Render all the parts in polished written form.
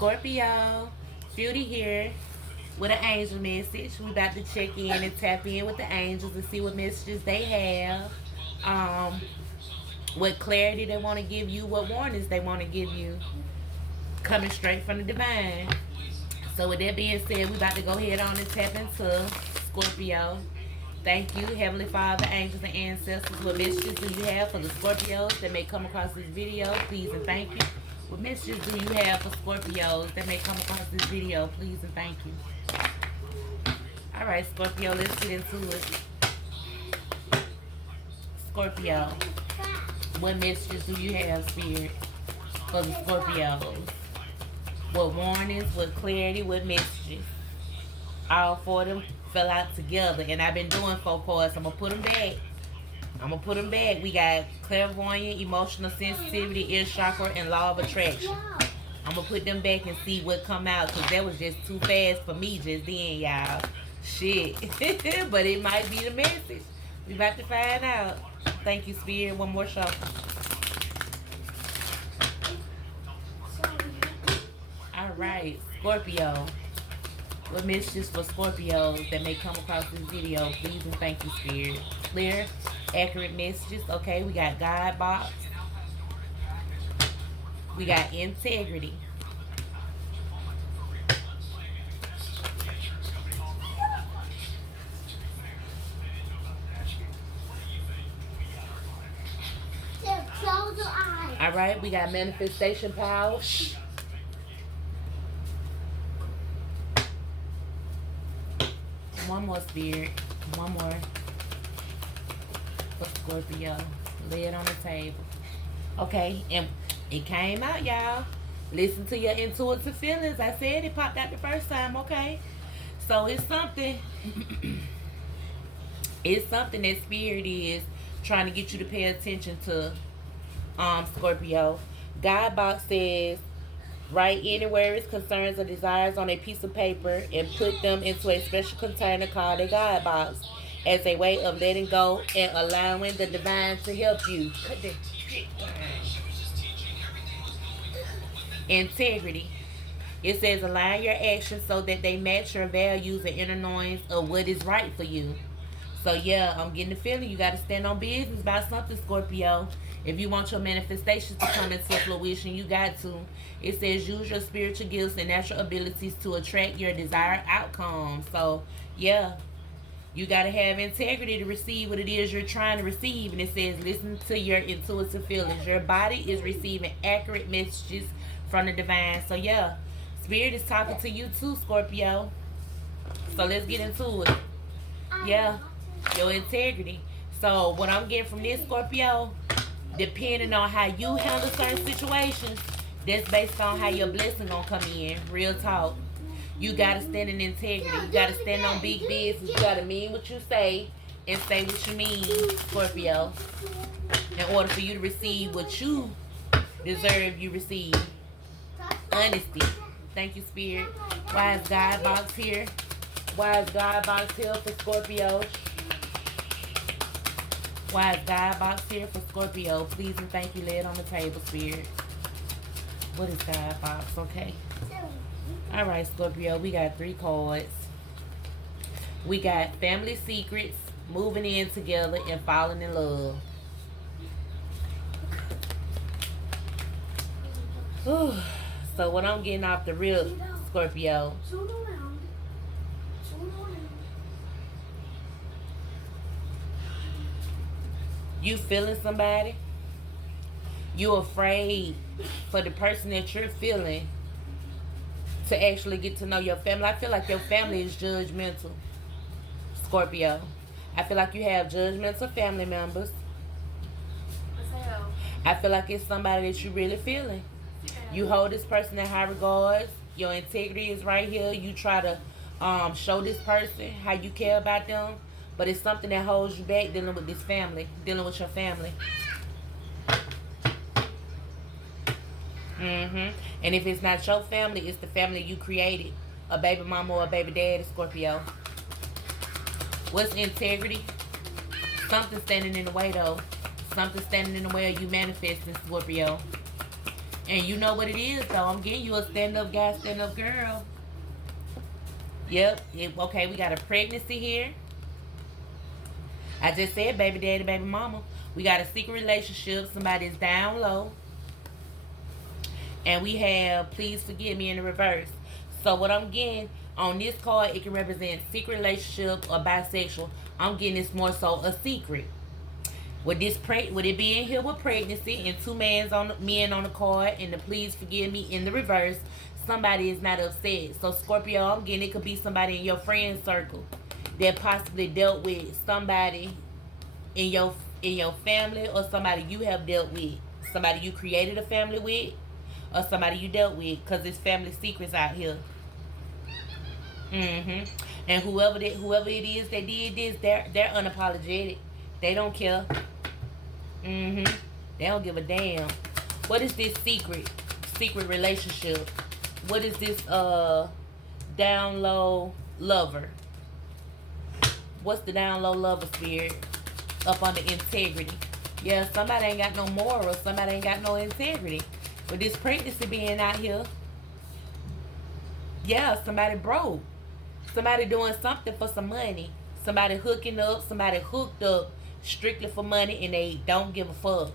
Scorpio, Beauty here with an angel message. We about to check in and tap in with the angels and see what messages they have. Um, what clarity they want to give you, what warnings they want to give you. Coming straight from the divine. So with that being said, we about to go ahead on and tap into Scorpio. Thank you, Heavenly Father, angels, and ancestors. What messages do you have for the Scorpios that may come across this video? Please and thank you. What messages do you have for Scorpios that may come across this video? Please and thank you. All right, Scorpio, let's get into it. Scorpio, what messages do you have, Spirit, for the Scorpios? What warnings, what clarity, what messages? All four of them fell out together, and I've been doing 4 cards. I'm gonna put them back. We got clairvoyant, emotional sensitivity, ear chakra, and law of attraction. I'm gonna put them back and see what come out, because that was just too fast for me just then, y'all. Shit. But it might be the message. We about to find out. Thank you, Spirit. One more shuffle. All right, Scorpio. What messages for Scorpios that may come across this video? Please and thank you, Spirit. Clear, accurate messages. Okay, we got God box. We got integrity. All right, we got manifestation power. One more, Spirit. One more for Scorpio. Lay it on the table. Okay, and it came out, y'all. Listen to your intuitive feelings. I said it popped out the first time, okay? So it's something. It's something that Spirit is trying to get you to pay attention to, Scorpio. God box says, write any worries, concerns, or desires on a piece of paper and put them into a special container called a God box as a way of letting go and allowing the divine to help you. Integrity. It says align your actions so that they match your values and inner knowings of what is right for you. So yeah, I'm getting the feeling you got to stand on business about something, Scorpio. If you want your manifestations to come into fruition, you got to. It says use your spiritual gifts and natural abilities to attract your desired outcome. So yeah, you got to have integrity to receive what it is you're trying to receive. And it says listen to your intuitive feelings. Your body is receiving accurate messages from the divine. So yeah, Spirit is talking to you too, Scorpio. So let's get into it. Yeah, your integrity. So what I'm getting from this, Scorpio, depending on how you handle certain situations, that's based on how your blessing gonna come in. Real talk. You gotta stand in integrity. You gotta stand on big business. You gotta mean what you say and say what you mean, Scorpio, in order for you to receive what you deserve you receive. Honesty. Thank you, Spirit. Why is God box here? Why is God box here for Scorpio? Why is God box here for Scorpio? Please and thank you. Lay it on the table, Spirit. What is God box? Okay. All right, Scorpio. We got 3 cards. We got family secrets, moving in together, and falling in love. Whew. So what I'm getting off the rip, Scorpio. You feeling somebody? You afraid for the person that you're feeling to actually get to know your family. I feel like your family is judgmental, Scorpio. I feel like you have judgmental family members. I feel like it's somebody that you really feeling. You hold this person in high regards. Your integrity is right here. You try to show this person how you care about them. But it's something that holds you back dealing with this family, dealing with your family. And if it's not your family, it's the family you created. A baby mama or a baby daddy, Scorpio. What's integrity? Something standing in the way, though. Something standing in the way of you manifesting, Scorpio. And you know what it is, though. I'm getting you a stand-up guy, stand-up girl. Yep. Okay, we got a pregnancy here. I just said baby daddy, baby mama. We got a secret relationship. Somebody's down low. And we have please forgive me in the reverse. So what I'm getting on this card, it can represent secret relationship or bisexual. I'm getting this more so a secret. With it being here with pregnancy and two men on the card and the please forgive me in the reverse, somebody is not upset. So Scorpio, I'm getting it could be somebody in your friend circle that possibly dealt with somebody in your family, or somebody you have dealt with, somebody you created a family with, or somebody you dealt with, because it's family secrets out here. And whoever it is that did this, they're unapologetic. They don't care. They don't give a damn. What is this secret relationship? What is this down low lover? What's the down low lover spirit? Up on the integrity. Yeah, somebody ain't got no morals. Somebody ain't got no integrity. With this pregnancy being out here, yeah, somebody broke. Somebody doing something for some money. Somebody hooking up. Somebody hooked up strictly for money, and they don't give a fuck.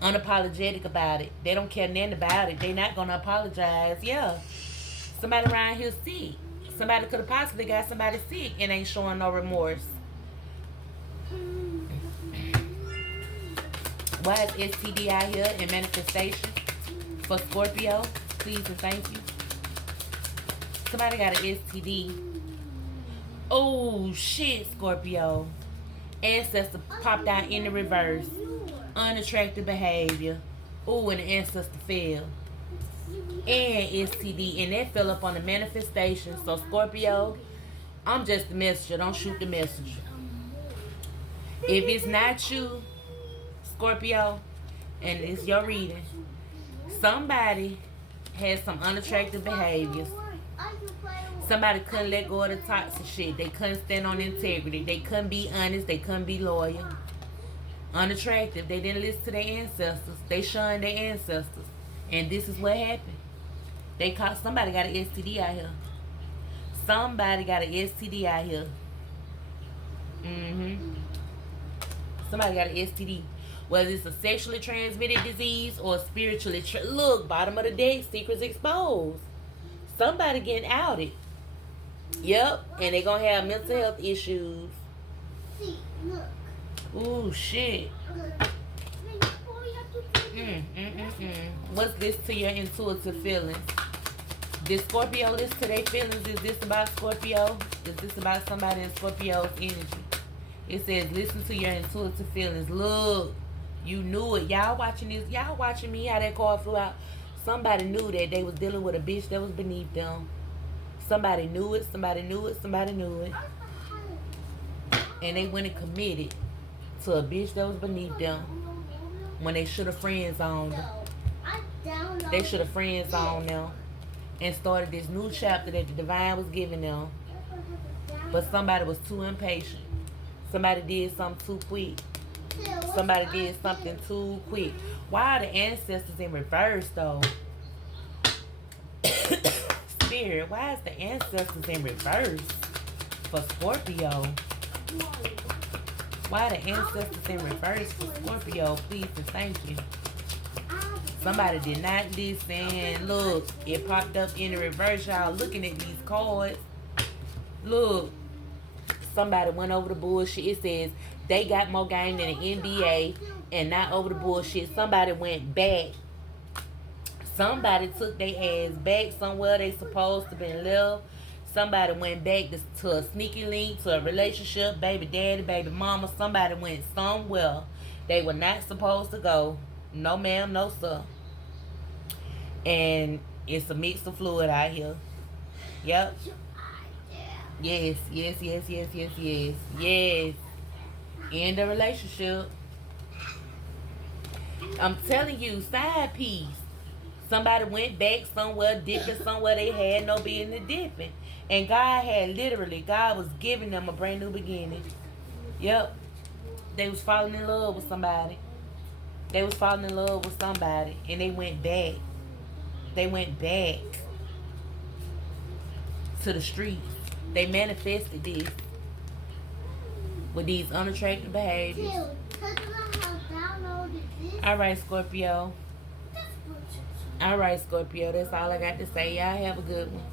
Unapologetic about it. They don't care nothing about it. They not gonna apologize. Yeah. Somebody around here sick. Somebody could have possibly got somebody sick and ain't showing no remorse. Why is STD out here in manifestation for Scorpio? Please and thank you. Somebody got an STD. Oh shit, Scorpio. Ancestor popped out in the reverse. Unattractive behavior. Oh, and the ancestor fell. And STD. And that fell up on the manifestation. So Scorpio, I'm just the messenger. Don't shoot the messenger. If it's not you, Scorpio, and it's your reading, somebody has some unattractive behaviors. Somebody couldn't let go of the toxic shit. They couldn't stand on integrity. They couldn't be honest. They couldn't be loyal. Unattractive. They didn't listen to their ancestors. They shunned their ancestors. And this is what happened. Somebody got an STD out here. Somebody got an STD out here. Somebody got an STD. Whether it's a sexually transmitted disease or spiritually. Look, bottom of the deck, secrets exposed. Somebody getting outed. Yep, and they gonna have mental health issues. Ooh, shit. What's this to your intuitive feelings? Did Scorpio listen to their feelings? Is this about Scorpio? Is this about somebody in Scorpio's energy? It says, listen to your intuitive feelings. Look, you knew it. Y'all watching this. Y'all watching me how that card flew out. Somebody knew that they was dealing with a bitch that was beneath them. Somebody knew it. Somebody knew it. Somebody knew it. And they went and committed to a bitch that was beneath them when they should have friend zoned them. They should have friend zoned them and started this new chapter that the divine was giving them. But somebody was too impatient. Somebody did something too quick. Somebody did something too quick. Why are the ancestors in reverse, though? Spirit, why is the ancestors in reverse for Scorpio? Why are the ancestors in reverse for Scorpio? Please and thank you. Somebody did not listen. Look, it popped up in the reverse. Y'all looking at these cards. Look, somebody went over the bullshit. It says they got more game than the NBA and not over the bullshit. Somebody went back. Somebody took their ass back somewhere they supposed to be left. Somebody went back to a sneaky link, to a relationship, baby daddy, baby mama. Somebody went somewhere they were not supposed to go. No ma'am, no sir. And it's a mix of fluid out here. Yep. Yes. In the relationship. I'm telling you, side piece. Somebody went back somewhere, dipping somewhere they had no business dipping. And God was giving them a brand new beginning. Yep. They was falling in love with somebody. They was falling in love with somebody and they went back. They went back to the streets. They manifested this with these unattractive behaviors. Alright, Scorpio. Alright, Scorpio. That's all I got to say. Y'all have a good one.